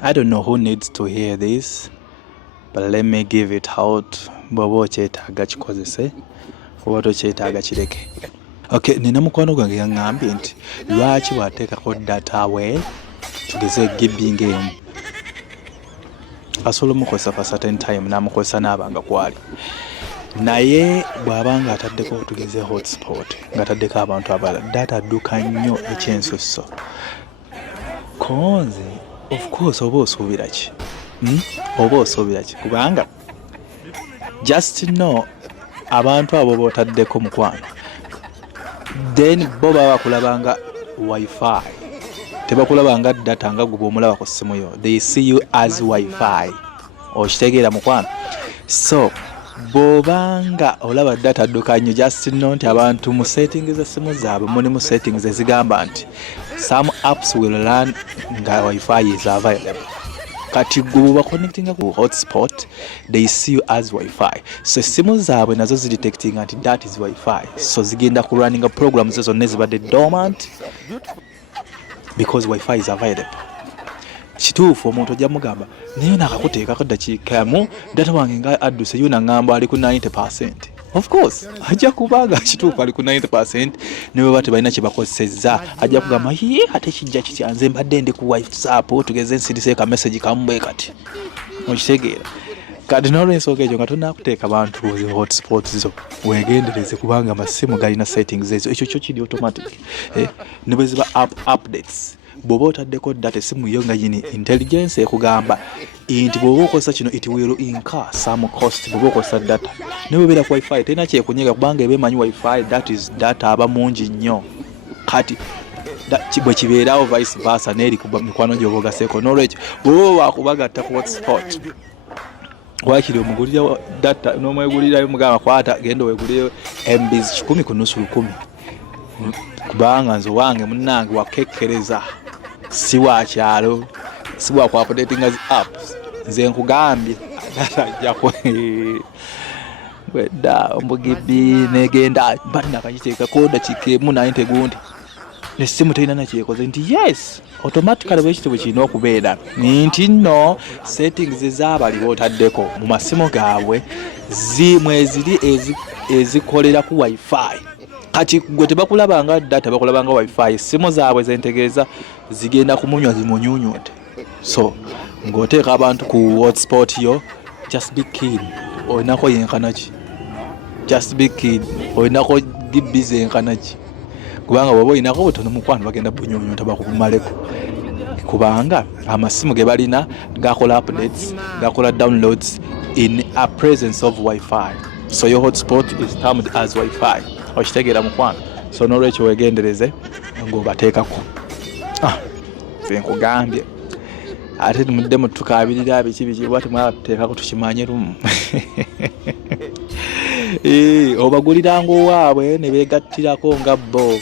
I don't know who needs to hear this, but let me give it out. Bw'oba okyetaaga kikozese oba tokyetaaga kireke. Okay, nina mukwano gwange yaŋŋambye nti lwaki bw'ateekako data we tugeze GB ng'emu asobola omukozesa for certain time n'amukozesa n'abanga kwali, naye bw'abanga ataddeko tugeze hotspot ng'ataddeko abantu abalala data adduka nnyo ekyensusso. Konze of course oba osuubira ki? Oba osuubira ki? Kubanga just know abantu abo b'otaddeko mukwano, then bo baba bakulabanga wifi, tebakulabanga data nga gwe omulaba ku ssimu yo. They see you as wifi. Okitegeera mukwano? So bw'obanga olaba data adduka nnyo, just know nti abantu mu settings z'essimu zaabwe mulimu settings ezigamba nti some apps will run nga wifi is available. Kati gwe baconnecting ku hotspot, they see you as wifi. So essimu zaabwe nazo zidetecting nti that is wifi, so zigenda ku running programs zonna ezibadde dormant because wifi is available. Kituufu omuntu ojja mugamba naye nakakuteekako dakiika mu data wange nga adduse yo naŋŋamba ali ku 90%. Of course ajja kubanga kituufu ali ku 90%, ne bwe bate balina kye bakozesezza ajja kugamba ye ate kijja kitya nze mbadde ndi ku WhatsApp tugeze nsindise ka message kamwe kati. Okitegeera? Kati n'olw'ensonga ekyo nga tonnakuteeka abantu hotspot zo weegendereze kubanga amasimu galina settings ezo, ekyo kyo kiri automatic. Ne bwe ziba updates bw'oba otaddeko data essimu yo nga yini intelligence ekugamba nti bw'oba okozesa kino it will incur some cost bw'oba okozesa data. Ne bwebeera ku wifi terina kyekunyega kubanga eba emanyi wifi that is data aba mungi nnyo. Kati bwe kibeerawo vice versa n'eri ku mikwano gy'oba ogaseeko. N'olwekyo bw'oba wakubagatta ku hotspot wakiri omugulira data n'omwegulirayo mugamba kwata genda weegulireyo MBs 10 ku nusu 10 kubanga nze wange munnange wakekkereza si wa kyalo si wa ku updating as apps. Nze nkugambye ajjako wedda ombugibi negenda bati nakakiteekako dakiika emu nayinte gundi nessimu terina nakyekoze nti yes automatically bwekitibwe kirina okubeera nti nno settings ezaabali bootaddeko mu masimu gaabwe zimwe eziri ezikolera ku wifi. Kati gwe tebakulabanga data bakulabanga wifi, essimu zaabwe zentegeeza zigenda kumunywa zimunyunyute. So ng'oteeka abantu ku hotspot yo, just be keen olinako yenkana ki, just be keen olinako GB zenkana ki, kubanga bw'oba olinako butono mukwano bagenda bunyunyuta bakumaleko kubanga amasimu ge balina gakola updates gakola downloads in a presence of wifi. So your hotspot is termed as wifi. Okitegeera mukwano? So n'olwekyo weegendereze ng'obateekako. Nze nkugambye ate muddemu tukaabirira biki bwati mwabateekako tukimanye lumu. Obaguliranga owaabwe ne beegattirako nga bo.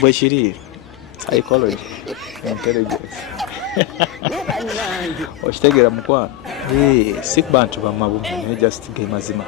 Bwe kiri psychology intelligence. Okitegeera mukwano? Si ku bantu bamabumu naye just ge mazima.